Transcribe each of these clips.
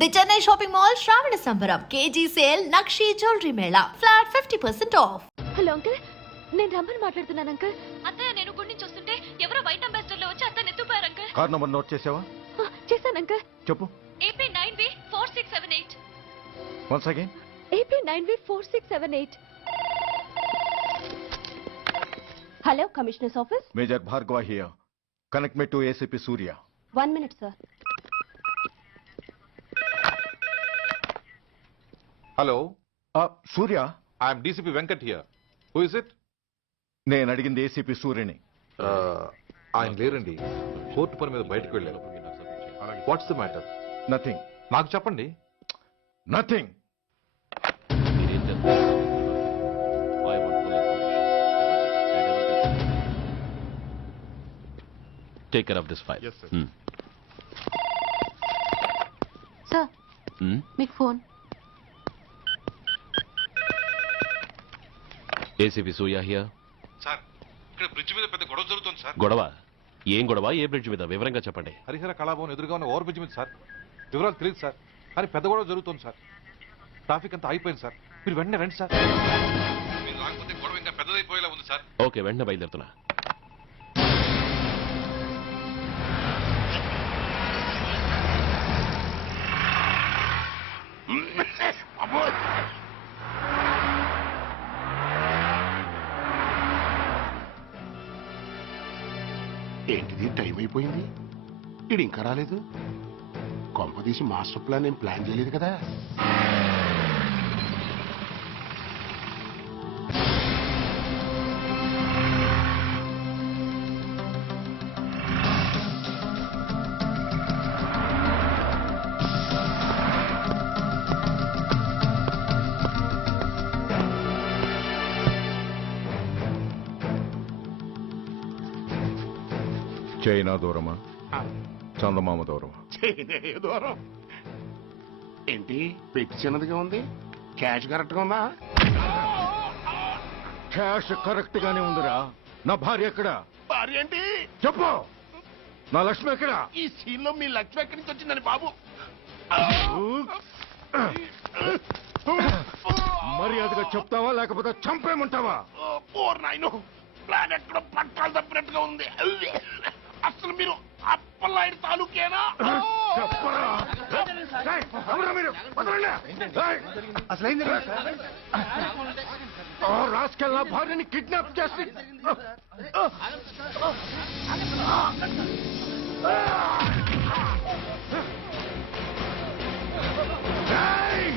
The Chennai shopping mall శ్రావణ సంబరం KG sale nakshi jewellery Mela flat 50% of. Hello uncle, నేను రమ్మని మాట్లాడుతున్నాను అంకుల్. అత్తయ్య నేను గుడి నుంచి వస్తుంటే ఎవరో వైట్ అంబాసిడర్ లో వచ్చి అత్తయ్య ఎత్తుపోయారు అంకుల్. కార్ నంబర్ నోట్ చేసావా? చేశాను అంకుల్. చెప్పు. AP9V4678. Once again. AP9V4678. Hello, commissioners office. Major Bhargava here. Connect me to ACP Surya. 1 minute sir. Hello, Surya. I'm DCP Venkat here. Who is it? నేను అడిగింది ACP సూర్యని. ఆయన లేరండి, కోర్టు పని మీద బయటకు వెళ్ళారు. What's the matter? నథింగ్. నాకు చెప్పండి. Nothing. Take care of this file. Yes, sir. Sir, మీకు phone. ACP Surya here. Sir, ఇక్కడ బ్రిడ్జ్ మీద పెద్ద గొడవ జరుగుతుంది సార్. గొడవ? ఏం గొడవ? ఏ బ్రిడ్జ్ మీద? వివరంగా చెప్పండి. హరిహర కళాభవన్ ఎదురుగా ఉన్న ఓవర్ బ్రిడ్జ్ మీద సార్. వివరాలు తెలియదు సార్, కానీ పెద్ద గొడవ జరుగుతుంది సార్. ట్రాఫిక్ అంతా అయిపోయింది సార్. మీరు వెంటనే రండి సార్. మీరు రాకపోతే గొడవ ఇంకా పెద్దదైపోయేలా ఉంది సార్. ఓకే, వెంటనే బయలుదేరుతున్నా. ఏంటిది, టైం అయిపోయింది, ఇది ఇంకా రాలేదు. కొంపదీసి మాస్టర్ ప్లాన్ ఏం ప్లాన్ చేయలేదు కదా. చైనా దూరమా, చందమామ దూరమా? దూరం ఏంటి, పెట్టి చిన్నదిగా ఉంది, క్యాష్ కరెక్ట్ గా ఉందా? క్యాష్ కరెక్ట్ గానే ఉందిరా. నా భార్య ఎక్కడ? భార్య ఏంటి చెప్పు. నా లక్ష్మి ఎక్కడ? ఈ సీన్ లో మీ లక్ష్మి ఎక్కడి నుంచి వచ్చిందని బాబు? మర్యాదగా చెప్తావా లేకపోతే చంపేమంటావా? నాయను, ప్లాన్ ఎక్కడ పట్టాలు తప్పినట్టుగా ఉంది. అసలు మీరు అప్పలాంటి తాలూకేనా? చెప్పరా. ఏయ్, ఎవరా మీరు? వదలండి. ఏయ్. ఆ రాస్కెల్ నా భార్యని కిడ్నాప్ చేసి ఏయ్!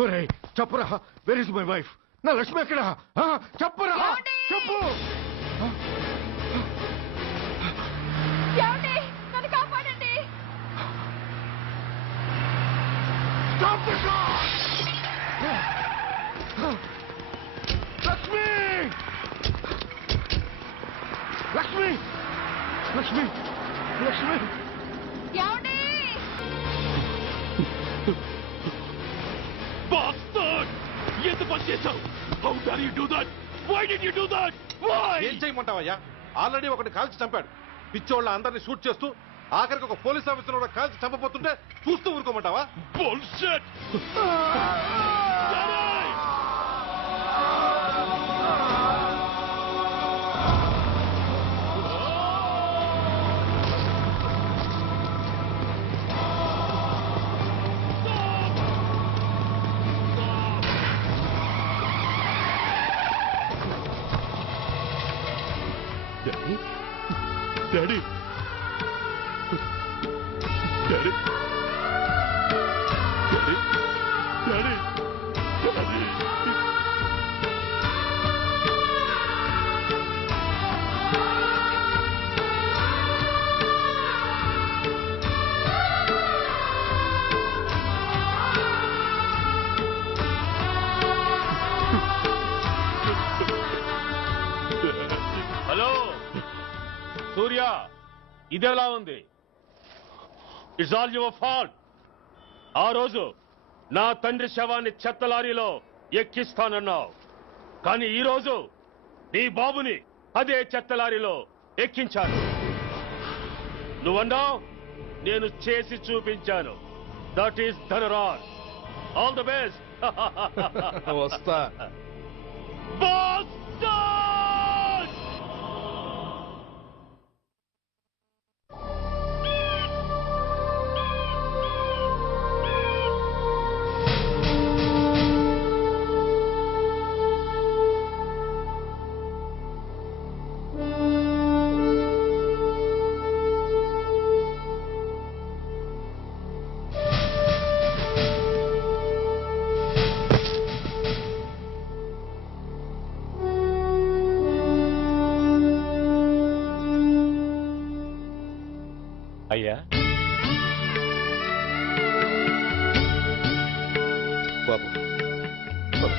ఒరేయ్, చెప్పరా. Where is my wife? నా లక్ష్మి ఎక్కడ? చెప్పరా, చెప్పు. నన్ను కాపాడండి. Stop the car! Lakshmi! Lakshmi! Lakshmi! Lakshmi! ఏమండి? ఎంత పని చేశావు? How dare you do that? Why did you do that? Why? ఏం చేయమంటావయ్యా? ఆల్రెడీ ఒకటి కాల్చి చంపాడు. పిచ్చోళ్ళ అందరినీ షూట్ చేస్తూ ఆఖరికి ఒక పోలీస్ ఆఫీసర్ కూడా కాల్చి చంపబోతుంటే చూస్తూ ఊరుకోమంటావా? Bullshit! Daddy? Daddy? Daddy? Daddy? Daddy? Daddy? Hello Surya, ఇదెలా ఉంది? It's all your fault. ఆ రోజు నా తండ్రి శవాన్ని చెత్త లారీలో ఎక్కిస్తానన్నావు, కానీ ఈ రోజు నీ బాబుని అదే చెత్త లారీలో ఎక్కించాను. నువ్వన్నావు, నేను చేసి చూపించాను. That is Dhanraj. All the best. వస్తా. బాస్టర్డ్! అయ్యా, బాబు పద.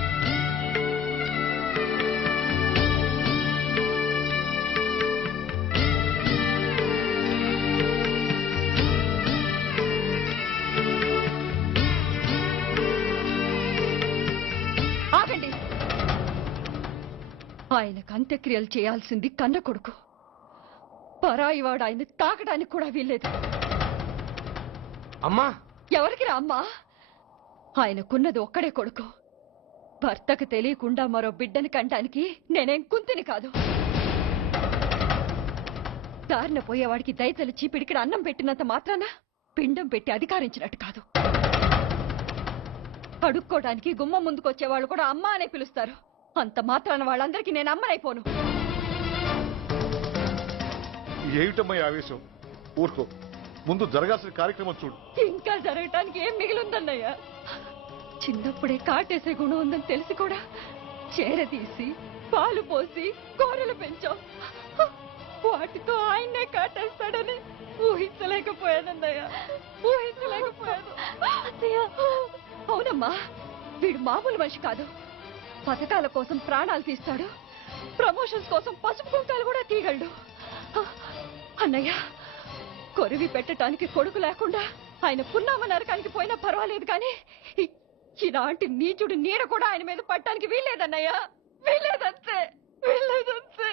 ఆగండి. ఆయనకు అంత్యక్రియలు చేయాల్సింది కన్న కొడుకు. పరాయివాడు ఆయన తాకడానికి కూడా వీల్లేదు. అమ్మా, ఎవరికి రా అమ్మా? ఆయనకున్నది ఒక్కడే కొడుకు. భర్తకు తెలియకుండా మరో బిడ్డని కంటానికి నేనేం కుంతిని కాదు. దారిన పోయేవాడికి దయతలిచి పిడికిడ అన్నం పెట్టినంత మాత్రాన పిండం పెట్టి అధికారించినట్టు కాదు. అడుక్కోవడానికి గుమ్మం ముందుకొచ్చేవాళ్ళు కూడా అమ్మ అనే పిలుస్తారు. అంత మాత్రాన వాళ్ళందరికీ నేను అమ్మనైపోను. ఏమిటమ్మా ఈ ఆవేశం? ఊరుకో, ముందు జరగాల్సిన కార్యక్రమం చూడు. ఇంకా జరగటానికి ఏం మిగిలిందన్నయ్యా? చిన్నప్పుడే కాటేసే గుణం ఉందని తెలిసి కూడా చేరదీసి పాలు పోసి కూరలు పెంచాం. వాటితో ఆయన్నే కాటేస్తాడని ఊహించలేకపోయానన్నయ్యా, ఊహించలేకపోయాను. అవునమ్మా, వీడు మామూలు మనిషి కాదు. పథకాల కోసం ప్రాణాలు తీస్తాడు, ప్రమోషన్స్ కోసం పసుపు కుంకాలు కూడా తీయగలడు. అన్నయ్య, కొరివి పెట్టడానికి కొడుకు లేకుండా ఆయన పున్నామ నరకానికి పోయినా పర్వాలేదు, కానీ ఇలాంటి నీచుడు నీడ కూడా ఆయన మీద పట్టడానికి వీల్లేదన్నయ్య, వీల్లేదంతే, వీల్లేదంతే.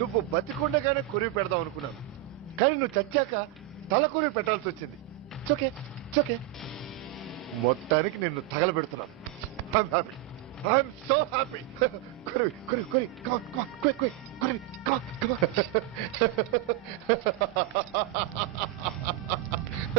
నువ్వు బతికుండగానే కొరివి పెడదాం అనుకున్నాను, కానీ నువ్వు చచ్చాక తల కొరివి పెట్టాల్సి వచ్చింది. చోకే చోకే, మొత్తానికి నిన్ను తగలబెడుతున్నాను. I'm so happy. కొరివి కొరివి కొరివి, కమాన్ కమాన్, క్విక్ క్విక్, కొరివి, come on come on. Hey,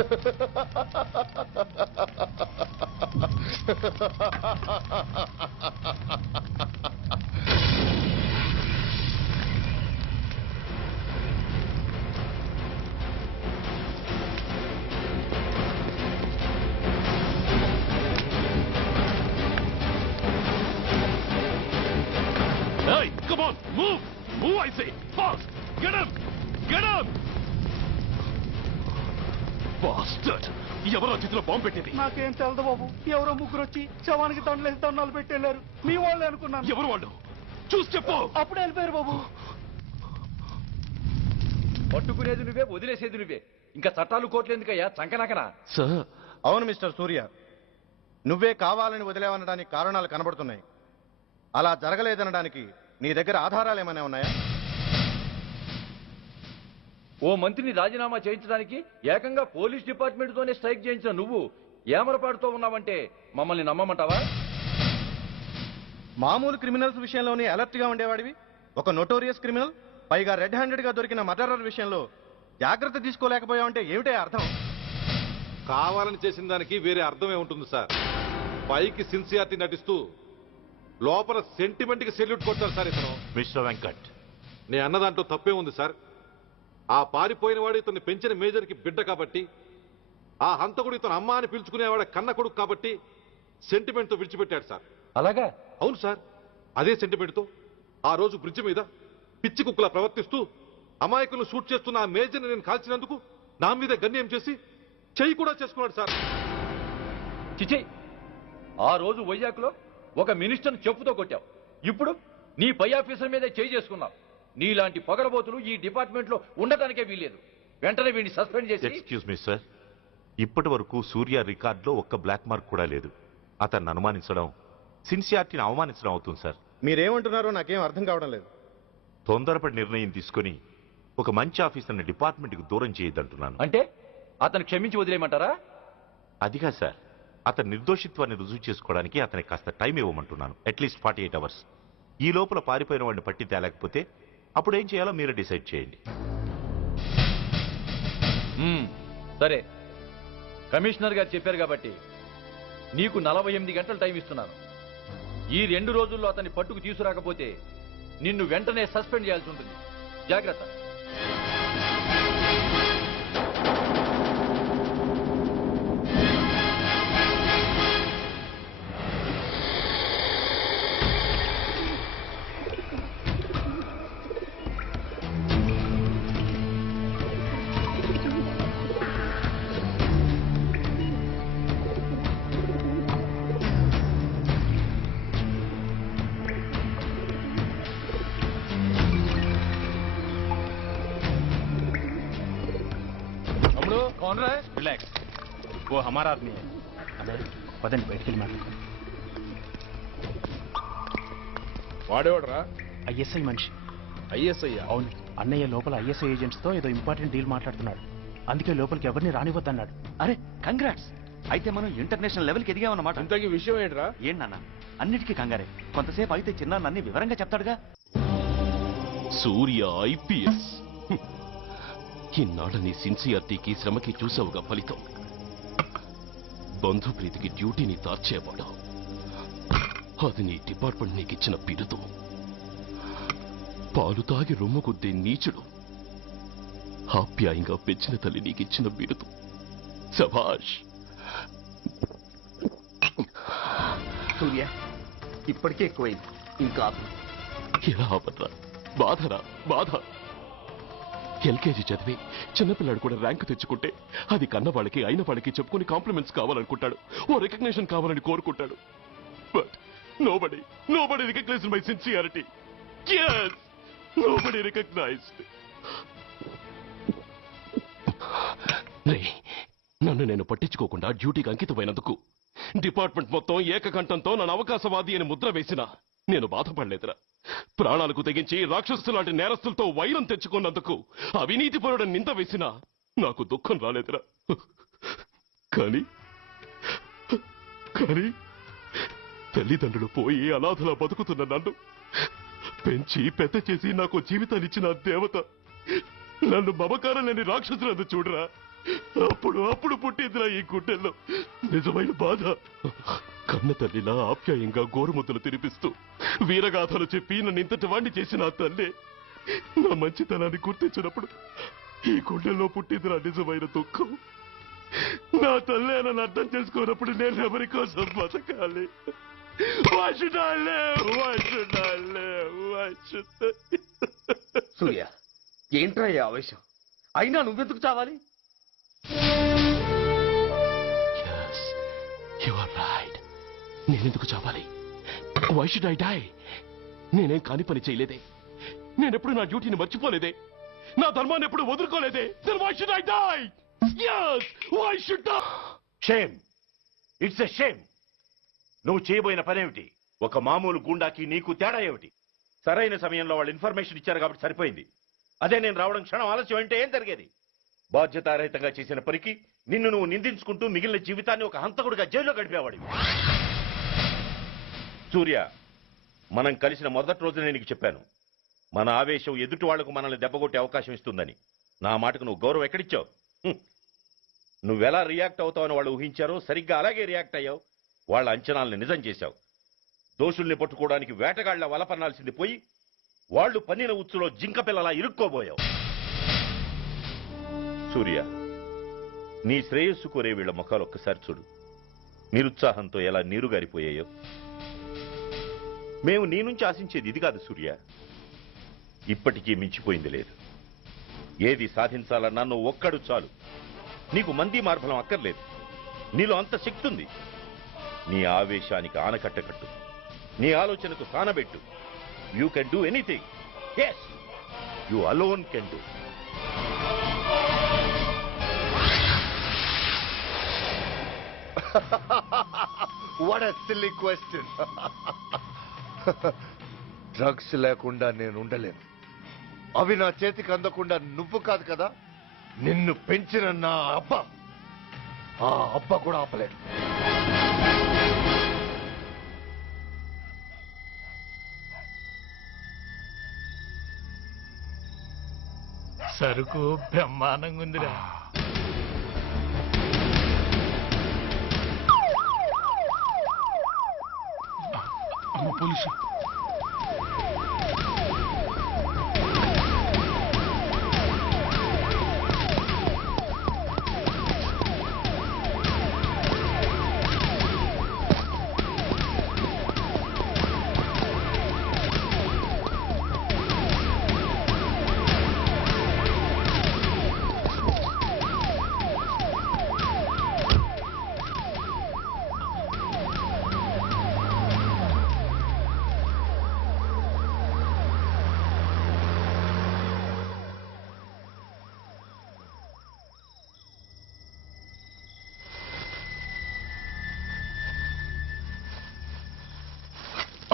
come on, move! Move, I say! Fast! Get him! Get him! Bastard! ఎవరో చేతిలో బాంబు పెట్టింది? నాకేం తెలదు బాబు. ఎవరో ముగ్గురు వచ్చి శవానికి దండలేసి దండాలు పెట్టెళ్ళారు. మీ వాళ్ళే అనుకున్నాను. ఎవరు వాళ్ళు? చూసి చెప్పు! అప్పుడే వెళ్ళిపోయారు బాబు. పట్టుకునేది నువ్వే, వదిలేసేది నువ్వే. ఇంకా చట్టాలు కోర్టులు ఎందుకయ్యా? చంకనాకనా? సార్, అవును మిస్టర్ సూర్య, నువ్వే కావాలని వదిలేవనడానికి కారణాలు కనబడుతున్నాయి. అలా జరగలేదనడానికి నీ దగ్గర ఆధారాలు ఏమైనా ఉన్నాయా? ఓ మంత్రిని రాజీనామా చేయించడానికి ఏకంగా పోలీస్ డిపార్ట్మెంట్ తోనే స్ట్రైక్ చేయించిన నువ్వు ఏమరపాటుతో ఉన్నావంటే మమ్మల్ని నమ్మమంటావా? మామూలు క్రిమినల్స్ విషయంలోనే అలర్ట్ గా ఉండేవాడివి, ఒక నోటోరియస్ క్రిమినల్, పైగా రెడ్ హ్యాండెడ్ గా దొరికిన మర్డరర్ విషయంలో జాగ్రత్త తీసుకోలేకపోయావంటే ఏమిటే అర్థం? కావాలని చేసిన దానికి వేరే అర్థమే ఉంటుంది సార్. పైకి సిన్సియారిటీ నటిస్తూ లోపల సెంటిమెంట్ కి సెల్యూట్ కొడతారు సార్ ఇతను. మిస్టర్ వెంకట్, నేను అన్న దాంట్లో తప్పే ఉంది సార్. ఆ పారిపోయిన వాడు ఇతన్ని పెంచిన మేజర్ కి బిడ్డ కాబట్టి, ఆ హంతకుడు ఇతను అమ్మ అని పిలుచుకునేవాడు కన్న కొడుకు కాబట్టి సెంటిమెంట్ తో విడిచిపెట్టాడు సార్. అలాగా? అవును సార్. అదే సెంటిమెంట్ తో ఆ రోజు బ్రిడ్జ్ మీద పిచ్చి కుక్కలా ప్రవర్తిస్తూ అమాయకులను షూట్ చేస్తున్న ఆ మేజర్ని నేను కాల్చినందుకు నా మీద గన్యం చేసి చెయ్యి కూడా చేసుకున్నాడు సార్. చిచి, ఆ రోజు వైజాగ్లో ఒక మినిస్టర్ని చెప్పుతో కొట్టావు. ఇప్పుడు నీ పై ఆఫీసర్ మీదే చేయి చేసుకున్నావు. నీలాంటి పొగరబోతులు ఈ డిపార్ట్మెంట్ లో ఉండటానికే వీల్లేదు. వెంటనే వీడిని సస్పెండ్ చేసి. ఎక్స్క్యూజ్ మీ సార్, ఇప్పటి వరకు సూర్య రికార్డులో ఒక్క బ్లాక్ మార్క్ కూడా లేదు. అతన్ని అనుమానించడం సిన్సియారిటీని అవమానించడం అవుతుంది సార్. మీరేమంటున్నారో నాకేం అర్థం కావడం లేదు. తొందరపడి నిర్ణయం తీసుకుని ఒక మంచి ఆఫీసర్ని డిపార్ట్మెంట్కి దూరం చేయొద్దంటున్నాను. అంటే అతను క్షమించి వదిలేయమంటారా? అదిగా సార్, అతని నిర్దోషిత్వాన్ని రుజువు చేసుకోవడానికి అతనికి కాస్త టైం ఇవ్వమంటున్నాను. At least 48 hours. ఈ లోపల పారిపోయిన వాడిని పట్టి తేలేకపోతే అప్పుడు ఏం చేయాలో మీరే డిసైడ్ చేయండి. సరే, కమిషనర్ గారు చెప్పారు కాబట్టి నీకు 48 గంటలు టైం ఇస్తున్నాను. ఈ 2 రోజుల్లో అతన్ని పట్టుకు తీసుకురాకపోతే నిన్ను వెంటనే సస్పెండ్ చేయాల్సి ఉంటుంది. జాగ్రత్త. कौन रहा है? रिलैक्स, वो हमारा आदमी है. अबे पदन बैठ के मार. వాడేవాడరా? ఐఎస్ఐ మనిషి. ఐఎస్ఐ? అవును, అన్నయ్య లోపల ఐఎస్ఐ ఏజెంట్స్ తో ఏదో ఇంపార్టెంట్ డీల్ మాట్లాడుతున్నాడు. అందుకే లోపలికి ఎవరిని రానివద్దన్నాడు. అరే కంగ్రాట్స్, అయితే మనం ఇంటర్నేషనల్ లెవెల్కి ఎదిగామన్నమాట. ఇంతకీ విషయం ఏంట్రా? ఏంటన్నా అన్నిటికీ కంగారే. కొంతసేపు అయితే చిన్న అన్ని వివరంగా చెప్తాడుగా. సూర్య ఐపీఎస్. ఇన్నాళ్ళ నీ సిన్సియారిటీకి శ్రమకి చూసావుగా ఫలితం. బంధుప్రీతికి డ్యూటీని తార్చేవాడు. అది నీ డిపార్ట్మెంట్ నీకిచ్చిన బిరుదు. పాలు తాగి రొమ్ము కొద్దే నీచుడు ఆప్యాయంగా పెంచిన తల్లి నీకిచ్చిన బిరుదు. శభాష్. సూర్య ఇప్పటికే ఎక్కువైంది, ఇంకా ఎలా ఆపట్రా? బాధరా బాధ. ఎల్కేజీ చదివి చిన్నపిల్లాడు కూడా ర్యాంకు తెచ్చుకుంటే అది కన్నవాళ్ళకి అయిన వాళ్ళకి చెప్పుకుని కాంప్లిమెంట్స్ కావాలనుకుంటాడు, ఓ రికగ్నిషన్ కావాలని కోరుకుంటాడు. But nobody recognized my sincerity. yes, nobody recognized. నన్ను నేను పట్టించుకోకుండా డ్యూటీకి అంకితమైనందుకు డిపార్ట్మెంట్ మొత్తం ఏకకంఠంతో నన్ను అవకాశవాది అని ముద్ర వేసినా నేను బాధపడలేదురా. ప్రాణాలకు తెగించి రాక్షసు లాంటి నేరస్తులతో వైరం తెచ్చుకున్నందుకు అవినీతిపరుడని నింద వేసినా నాకు దుఃఖం రాలేదురా. కానీ తల్లిదండ్రులు పోయి అనాథలా బతుకుతున్న నన్ను పెంచి పెద్ద చేసి నాకు జీవితాన్నిచ్చిన దేవత నన్ను మమకారం లేని రాక్షసులందు చూడరా. అప్పుడు పుట్టిందిరా ఈ గుండెల్లో నిజమైన బాధ. కన్న తల్లిలా ఆప్యాయంగా గోరుముద్దలు తినిపిస్తూ వీరగాథలు చెప్పి నన్ను ఇంతటి వాణ్ణి చేసిన ఆ తల్లి నా మంచితనాన్ని గుర్తించినప్పుడు ఈ గుండెల్లో పుట్టిందిరా నిజమైన దుఃఖం. నా తల్లి నన్ను అర్థం చేసుకోనప్పుడు నేను ఎవరి కోసం బతకాలి? Why should I live? Why should I live? Why should I... సూర్య, ఏంట్రా ఈ ఆవేశం? అయినా నువ్వెందుకు చావాలి? You are right. నేనెందుకు చావాలి? Why should I die? నేనేం కాని పని చేయలేదే. నేనెప్పుడు నా డ్యూటీని మర్చిపోలేదే. నా ధర్మాన్ని ఎప్పుడు వదులుకోలేదే. Then why should I die? Yes! Why should I? Shame. It's a shame. నువ్వు చేయబోయిన పనేమిటి? ఒక మామూలు గుండాకి నీకు తేడా ఏమిటి? సరైన సమయంలో వాళ్ళు ఇన్ఫర్మేషన్ ఇచ్చారు కాబట్టి సరిపోయింది. అదే నేను రావడం క్షణం ఆలస్యం అంటే ఏం జరిగేది? బాధ్యతారహితంగా చేసిన పనికి నిన్ను నువ్వు నిందించుకుంటూ మిగిలిన జీవితాన్ని ఒక హంతకుడిగా జైల్లో గడిపేవాడివి. సూర్య, మనం కలిసిన మొదటి రోజు నేను నీకు చెప్పాను, మన ఆవేశం ఎదుటి వాళ్లకు మనల్ని దెబ్బగొట్టే అవకాశం ఇస్తుందని. నా మాటకు నువ్వు గౌరవం ఎక్కడిచ్చావు? నువ్వెలా రియాక్ట్ అవుతావని వాళ్ళు ఊహించారో సరిగ్గా అలాగే రియాక్ట్ అయ్యావు. వాళ్ళ అంచనాల్ని నిజం చేశావు. దోషుల్ని పట్టుకోవడానికి వేటగాళ్ల వలపన్నాల్సింది పోయి వాళ్ళు పన్నిన ఉచ్చులో జింక పిల్లలా ఇరుక్కోబోయావు. సూర్య, నీ శ్రేయస్సు కోరే వీళ్ల ముఖాలు ఒక్కసారి చూడు. నిరుత్సాహంతో ఎలా నీరుగారిపోయాయో. మేము నీ నుంచి ఆశించేది ఇది కాదు సూర్య. ఇప్పటికీ మించిపోయింది లేదు. ఏది సాధించాలన్నా నువ్వు ఒక్కడు చాలు. నీకు మంది మార్బలం అక్కర్లేదు. నీలో అంత శక్తి ఉంది. నీ ఆవేశానికి ఆనకట్ట కట్టు. నీ ఆలోచనకు సానబెట్టు. You can do anything. Yes, you alone can do. What a silly question. Drugs లేకుండా నేను ఉండలేను. అవి నా చేతికి అందకుండా నువ్వు కాదు కదా, నిన్ను పెంచిన నా అబ్బ, ఆ అబ్బ కూడా ఆపలేడు. సరుకు బ్రహ్మాండంగా ఉందిరా. పోలీసు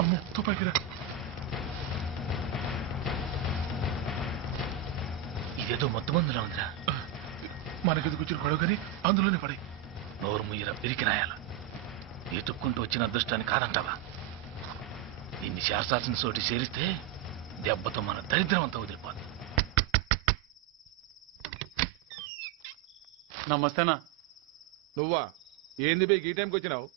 అమ్మో, తుపాకిరా. ఇదేదో మొత్తం మందులా ఉందిరా. మనకెందుకు వచ్చిన గొడవ కానీ అందులోనే పడే. నోరు ముయ్యరా, పిరికినాయాల. ఎతుక్కుంటూ వచ్చిన అదృష్టాన్ని కాదంటావా? నిన్ను చేర్చాల్సిన చోటి చేరిస్తే దెబ్బతో మన దరిద్రం అంతా వదిలిపోదు. నమస్తేనా. నువ్వా? ఏంది బే ఈ టైంకి వచ్చినావు?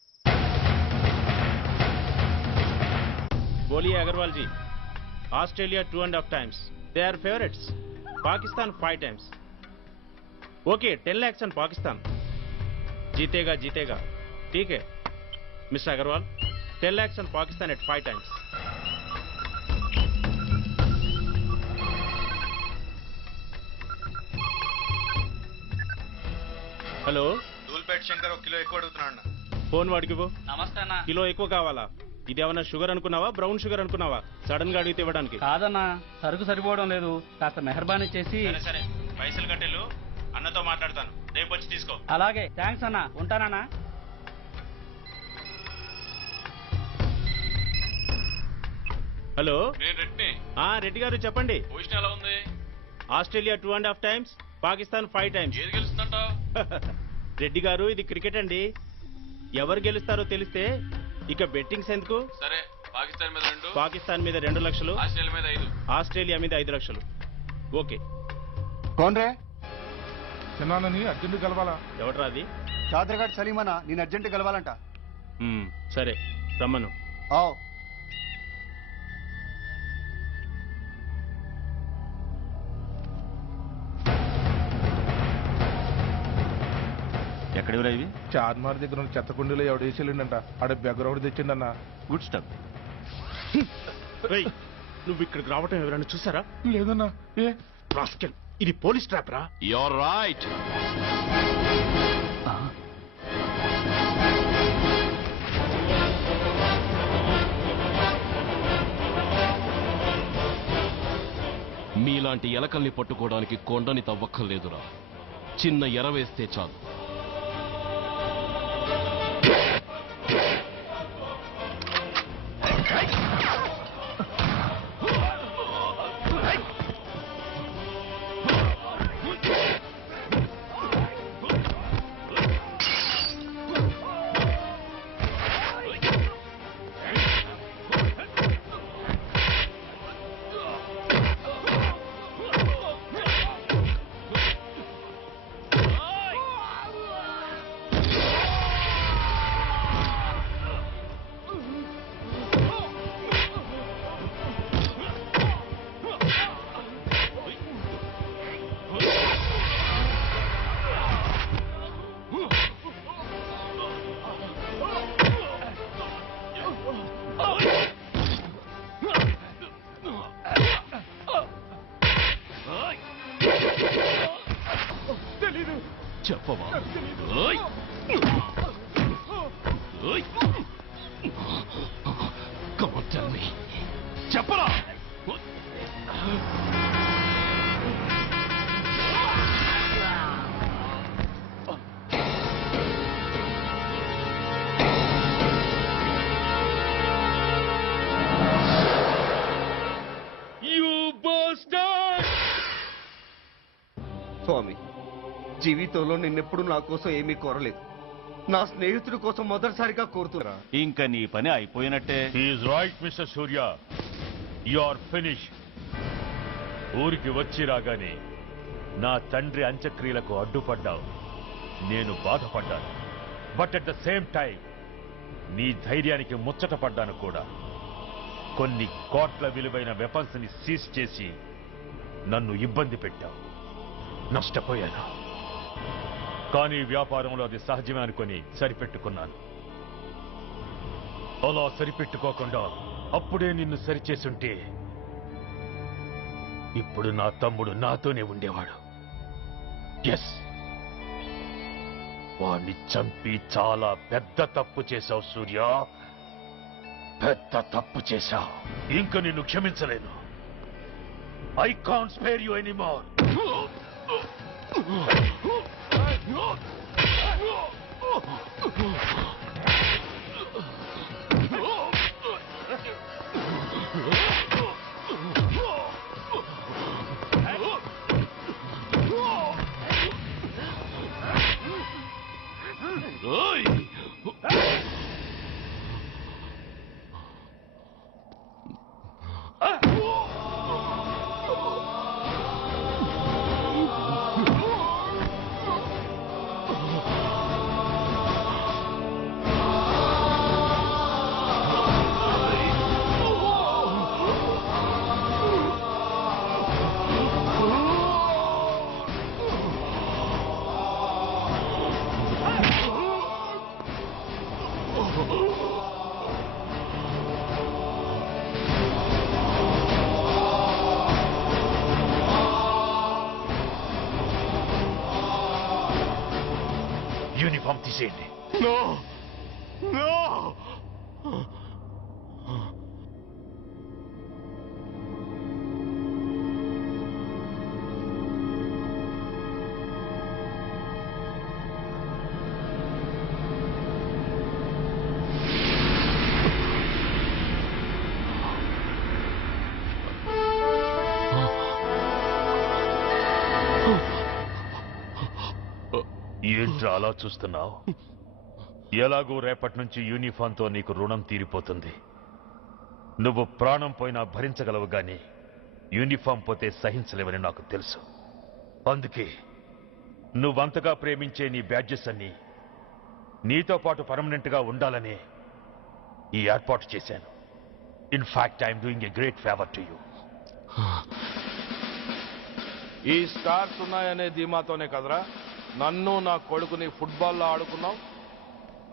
बोलिए Agarwal ji. Australia 2.5 times. They are favorites. Pakistan 5 times. Okay, 10 lakhs on Pakistan. जीतेगा जीतेगा. ठीक है mister Agarwal. 10 lakhs on Pakistan at 5 times. Hello, Dhoolpet Shankar 1 kilo ఎక్కువ అడుగుతున్నాడు. ఫోన్ వాడికి నమస్తే అన్న. కిలో ఎక్కువ కావాలా? ఇదేమన్నా షుగర్ అనుకున్నావా, బ్రౌన్ షుగర్ అనుకున్నావా? సడన్ గా అడిగితే ఇవ్వడానికి? కాదన్నా, సరుకు సరిపోవడం లేదు. కాస్త మెహర్బానీ చేసి. సరే, పైసలు కట్టెలు. అన్నతో మాట్లాడతాను, రేపు వచ్చి తీసుకో. అలాగే, థ్యాంక్స్ అన్న. ఉంటానన్నా. హలో, రెడ్డి. రెడ్డి గారు చెప్పండి. పొజిషన్ ఎలా ఉంది? Australia 2.5 times, Pakistan 5 times. ఏది గెలుస్తుందంట? రెడ్డి గారు, ఇది క్రికెట్ అండి. ఎవరు గెలుస్తారో తెలిస్తే ఇక బెట్టింగ్స్ ఎందుకు? సరే, పాకిస్తాన్ మీద 2, పాకిస్తాన్ మీద 2 లక్షలు, ఆస్ట్రేలియా మీద 5, ఆస్ట్రేలియా మీద 5 లక్షలు. ఓకే. कौन रे? చిన్నానని అర్జెంట్ కలవాలా? ఎవట్రా అది? చాదరగాడు సలీమనా నేను అర్జెంట్ కలవాలంట. సరే రమ్మను. ఎక్కడివిరా ఇవి? చార్మార్ దగ్గర ఉన్న చెత్త కుండీలో ఎవడేసి వెళ్ళిండంట. ఆడ బెగ్గరొకటి తెచ్చిండన్న. Good stuff. నువ్వు ఇక్కడికి రావటం ఎవరైనా చూసారా? లేదన్నా. ఏ రాస్కెల్, ఇది పోలీస్ ట్రాప్ రా. You're right. మీలాంటి ఎలకల్ని పట్టుకోవడానికి కొండని తవ్వక్కర్లేదురా, చిన్న ఎర వేస్తే చాలు. చెప్పవా? Come on, tell me. చెప్పరా? స్వామి, జీవితంలో నిన్నెప్పుడు నా కోసం ఏమీ కోరలేదు. నా స్నేహితుడి కోసం మొదటిసారిగా కోరుతున్నా. ఇంకా నీ పని అయిపోయినట్టే. Is right mister Surya, you are finish. ఊరికి వచ్చి రాగానే నా తండ్రి అంత్యక్రియలకు అడ్డుపడ్డావు. నేను బాధపడ్డాను. But at the same time నీ ధైర్యానికి ముచ్చట పడ్డాను కూడా. కొన్ని కోట్ల విలువైన వెపన్స్ ని సీజ్ చేసి నన్ను ఇబ్బంది పెట్టావు. నష్టపోయాను. కానీ వ్యాపారంలో అది సహజమే అనుకుని సరిపెట్టుకున్నాను. అలా సరిపెట్టుకోకుండా అప్పుడే నిన్ను సరిచేసుంటే ఇప్పుడు నా తమ్ముడు నాతోనే ఉండేవాడు. ఎస్, వాణ్ణి చంపి చాలా పెద్ద తప్పు చేశావు సూర్య, పెద్ద తప్పు చేశావు. ఇంక నిన్ను క్షమించలేను. I can't spare you anymore. Uniform తీసేయండి. ఏంట్రా అలా చూస్తున్నావు? ఎలాగూ రేపటి నుంచి యూనిఫామ్తో నీకు రుణం తీరిపోతుంది. నువ్వు ప్రాణం పోయినా భరించగలవు గాని యూనిఫామ్ పోతే సహించలేవని నాకు తెలుసు. అందుకే నువ్వంతగా ప్రేమించే నీ బ్యాడ్జెస్ అన్ని నీతో పాటు పర్మనెంట్ గా ఉండాలని ఈ ఏర్పాటు చేశాను. In fact I'm doing a great favour to you. ఈ స్టార్స్ ఉన్నాయనే ధీమాతోనే కదరా నన్ను నా కొడుకుని ఫుట్బాల్లో ఆడుకున్నావు.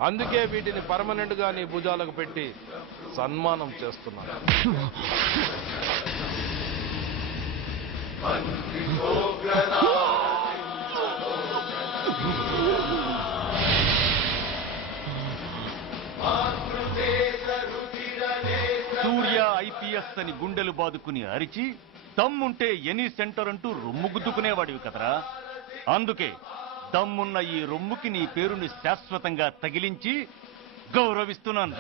అందుకే వీటిని పర్మనెంట్ గా నీ భుజాలకు పెట్టి సన్మానం చేస్తున్నాను. సూర్య ఐపీఎస్ అని గుండెలు బాదుకుని అరిచి దమ్ముంటే ఎనీ సెంటర్ అంటూ రొమ్ము గుద్దుకునేవాడివి కదరా. అందుకే దమ్మున్న ఈ రొమ్ముకి నీ పేరుని శాశ్వతంగా తగిలించి గౌరవిస్తున్నాను.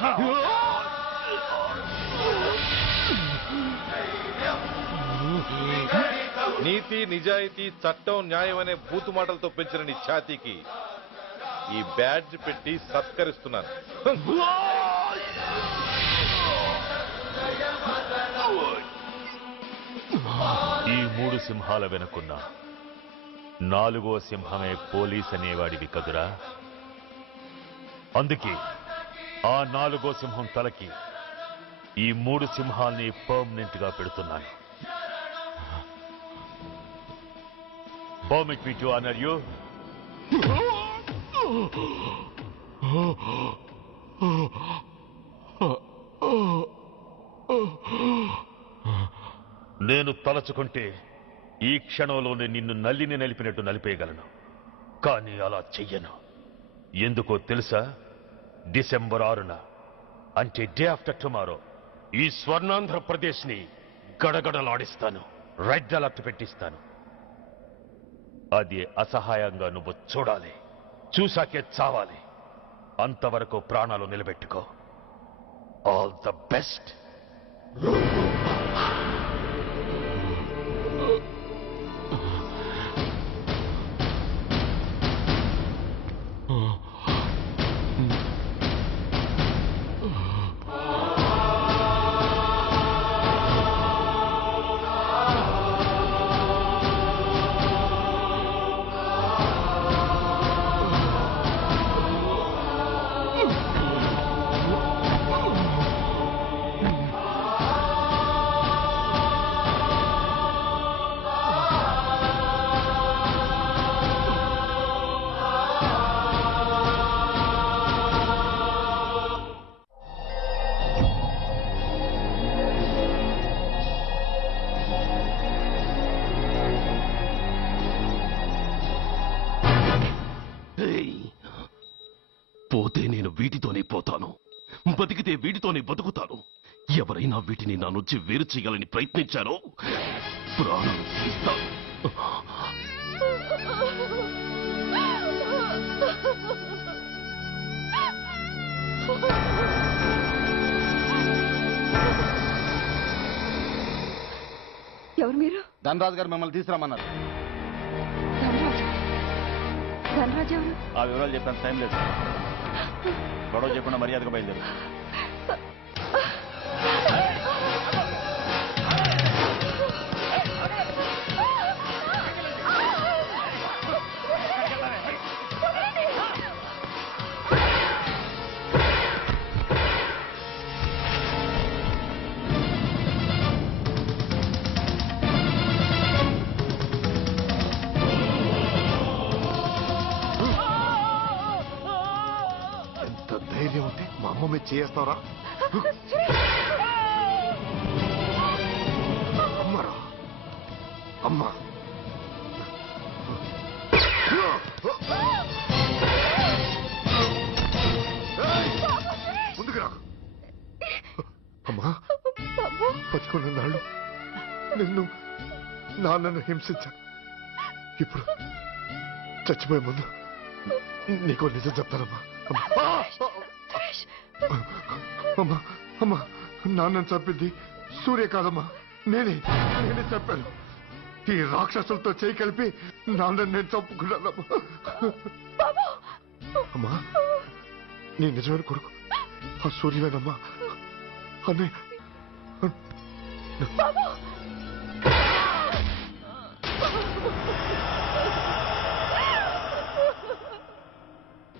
నీతి, నిజాయితీ, చట్టం, న్యాయం అనే బూతు మాటలతో పెంచిన నీ ఛాతీకి ఈ బ్యాడ్జ్ పెట్టి సత్కరిస్తున్నాను. ఈ 3 సింహాల వెనుకున్న 4వ సింహమే పోలీస్ అనేవాడివి కదురా. అందుకే ఆ 4వ సింహం తలకి ఈ 3 సింహాల్ని పర్మనెంట్ గా పెడుతున్నాను. Permit me to honor you. నేను తలచుకుంటే ఈ క్షణంలోనే నిన్ను నల్లిని నలిపినట్టు నలిపేయగలను. కానీ అలా చెయ్యను. ఎందుకో తెలుసా? డిసెంబర్ 6న అంటే డే ఆఫ్టర్ టుమారో ఈ స్వర్ణాంధ్రప్రదేశ్ ని గడగడలాడిస్తాను. రెడ్ అలర్ట్ పెట్టిస్తాను. అది అసహాయంగా నువ్వు చూడాలి. చూశాకే చావాలి. అంతవరకు ప్రాణాలు నిలబెట్టుకో. All the best. పోతే నేను వీటితోనే పోతాను, బతికితే వీటితోనే బతుకుతాను. ఎవరైనా వీటిని నా నుంచి వేరు చేయాలని ప్రయత్నించారో ప్రాణాలు తీస్తాను. ఎవరు మీరు? ధనరాజు గారు మిమ్మల్ని తీసుకురామన్నారు. ధనరాజు ఎవరు? ఆ వివరాలు చెప్పాను, టైం లేదు. గొడవ చెప్పకుండా మర్యాదగా బయలుదేరు. ధైర్యం ఉంటే మా అమ్మ మీద చేస్తావరా? అమ్మరా అమ్మ ముందుకురా. అమ్మా బతికున్న నాళ్ళు నిన్ను నాన్నను హింసించాను. ఇప్పుడు చచ్చిపోయే ముందు నీకో నిజం చెప్తానమ్మా. అమ్మా అమ్మా నాన్నను చంపింది సూర్య కాదమ్మా, నేనే చెప్పాను. ఈ రాక్షసులతో చేయి కలిపి నాన్నని నేను చంపుకున్నానమ్మా. అమ్మా నీ నిజమైన కొడుకు ఆ సూర్యవేనమ్మా. అన్నయ్య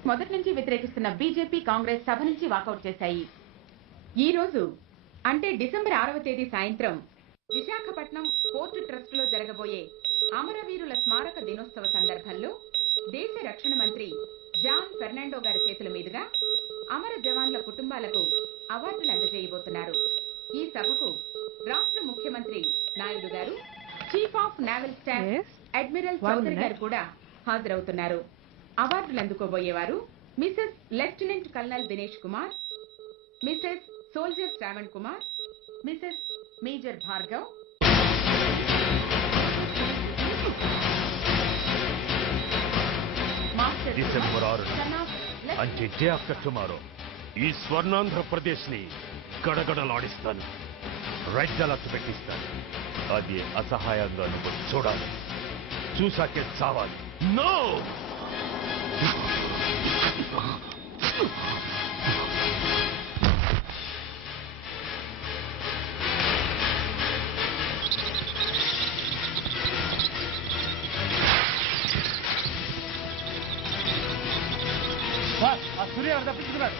మొదటి నుంచి వ్యతిరేకిస్తున్న బీజేపీ, కాంగ్రెస్ సభ నుంచి వాకౌట్ చేశాయి. ఈ రోజు అంటే డిసెంబర్ 6వ తేదీ సాయంత్రం విశాఖపట్నం పోర్టు ట్రస్ట్ లో జరగబోయే అమరవీరుల స్మారక దినోత్సవ సందర్భంలో దేశ రక్షణ మంత్రి జాన్ ఫెర్నాండో గారి చేతుల మీదుగా అమర జవాన్ల కుటుంబాలకు అవార్డులు అందజేయబోతున్నారు. ఈ సభకు రాష్ట్ర ముఖ్యమంత్రి నాయుడు గారు, chief of naval staff admiral Chaudhary గారు కూడా హాజరవుతున్నారు. అవార్డులు అందుకోబోయేవారు Mrs lieutenant colonel Dinesh Kumar, Mrs soldier Shravan Kumar, Mrs major Bhargav, December 6 అంటే డే ఆఫ్టర్ టుమారో ఈ స్వర్ణాంధ్రప్రదేశ్ ని గడగడలాడిస్తాను. రెడ్ అలర్ట్ పెట్టిస్తాను. అది అసహాయంగా నువ్వు చూడాలి, చూసాకే చావాలి. నో సూర్య తప్పించుకున్నాడు.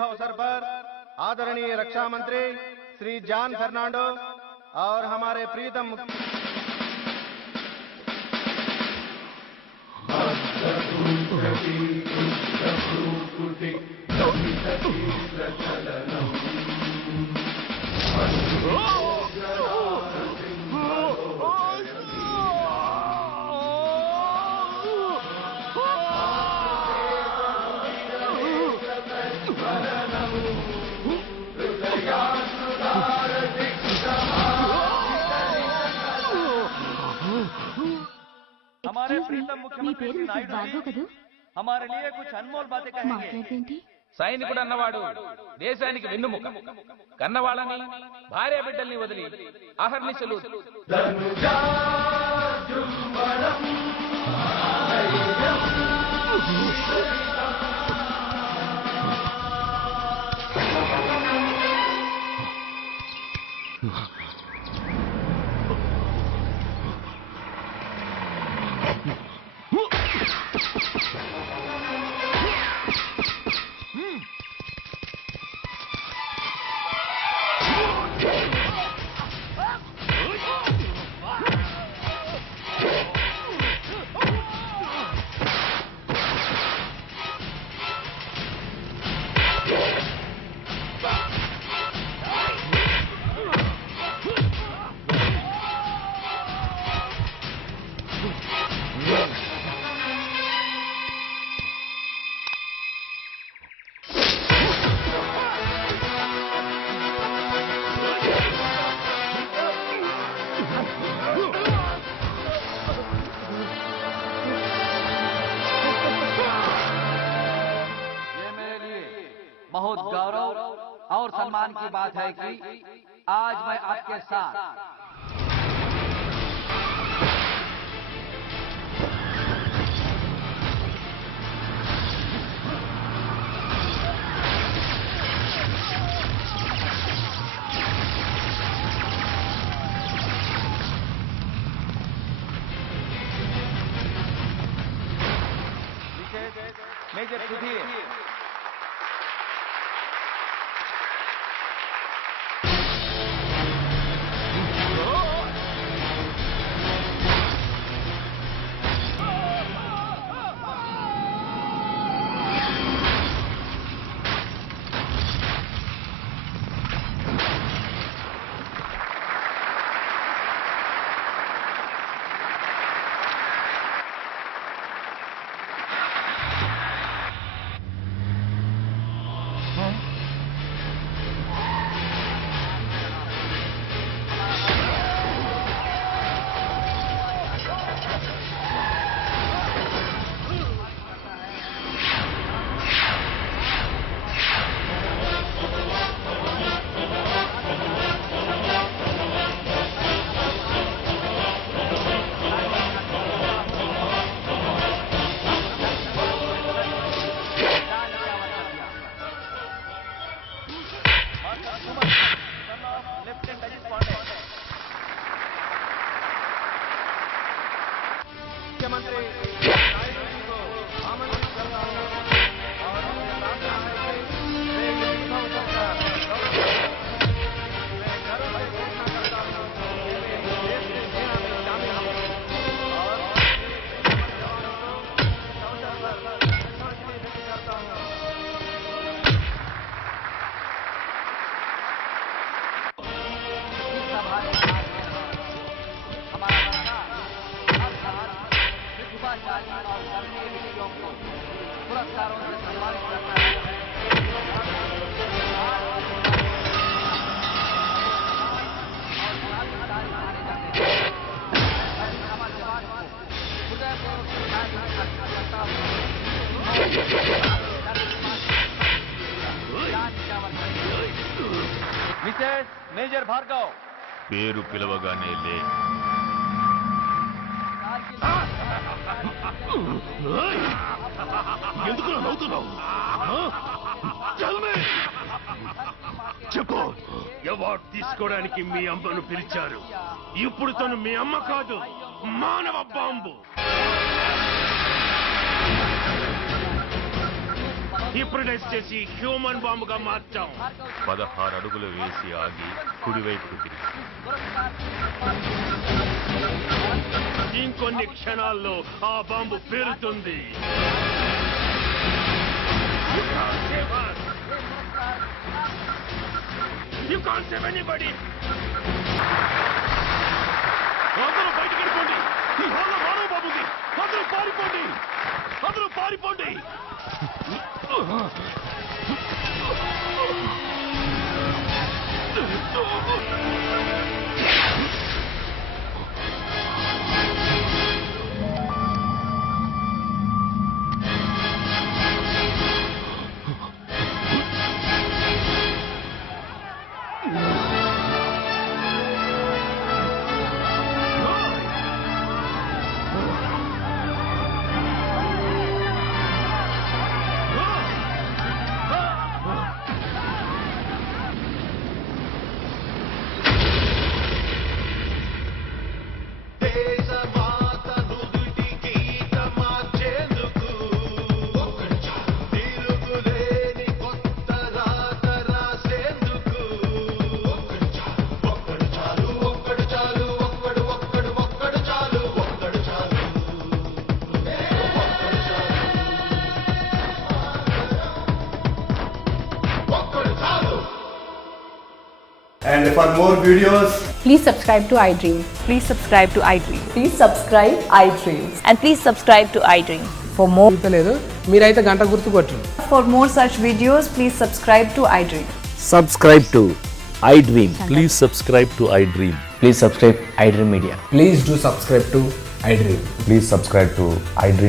शुभ अवसर पर आदरणीय रक्षा मंत्री श्री जॉन फर्नांडो और हमारे प्रीतम हमारे प्रीतम मुख्यमंत्री श्री नायडू जी हमारे लिए कुछ अनमोल बातें कहेंगे। సైనికుడు అన్నవాడు దేశానికి వెన్నుముక. కన్నవాళ్ళని భార్య బిడ్డల్ని వదిలి అహర్నిశలు बहुत गौरव और सम्मान की बात है कि आज मैं आपके साथ major Sudhir Mrs major Bhargav పేరు పిలవగానే లే. ఎందుకు నవ్వుతున్నావు? చెప్పు, అవార్డు తీసుకోవడానికి మీ అమ్మను పిలిచారు. ఇప్పుడు తను మీ అమ్మ కాదు, మానవ బాంబు. ఇప్పుడు టెస్ట్ చేసి హ్యూమన్ బాంబుగా మార్చాం. 16 అడుగులు వేసి ఆగి కుడివైపుకు తిరిగి ఇంకొన్ని క్షణాల్లో ఆ bomb పేరుతుంది. You can't save anybody. అందరూ బయటికి వెళ్ళిపోండి. ఈ హాల్లో మానవ బాబు ఉంది. అందరూ పారిపోండి. అందరూ పారిపోండి. And for more videos, please subscribe to iDream. Please subscribe to iDream. Please subscribe iDream. And please subscribe to iDream. For more లేదు మీరైతే గంట గుర్తు కొట్టండి. For more such videos, please subscribe to iDream. Subscribe to iDream. Please subscribe to iDream. Please subscribe iDream Media. Please do subscribe to iDream. Please subscribe to iDream.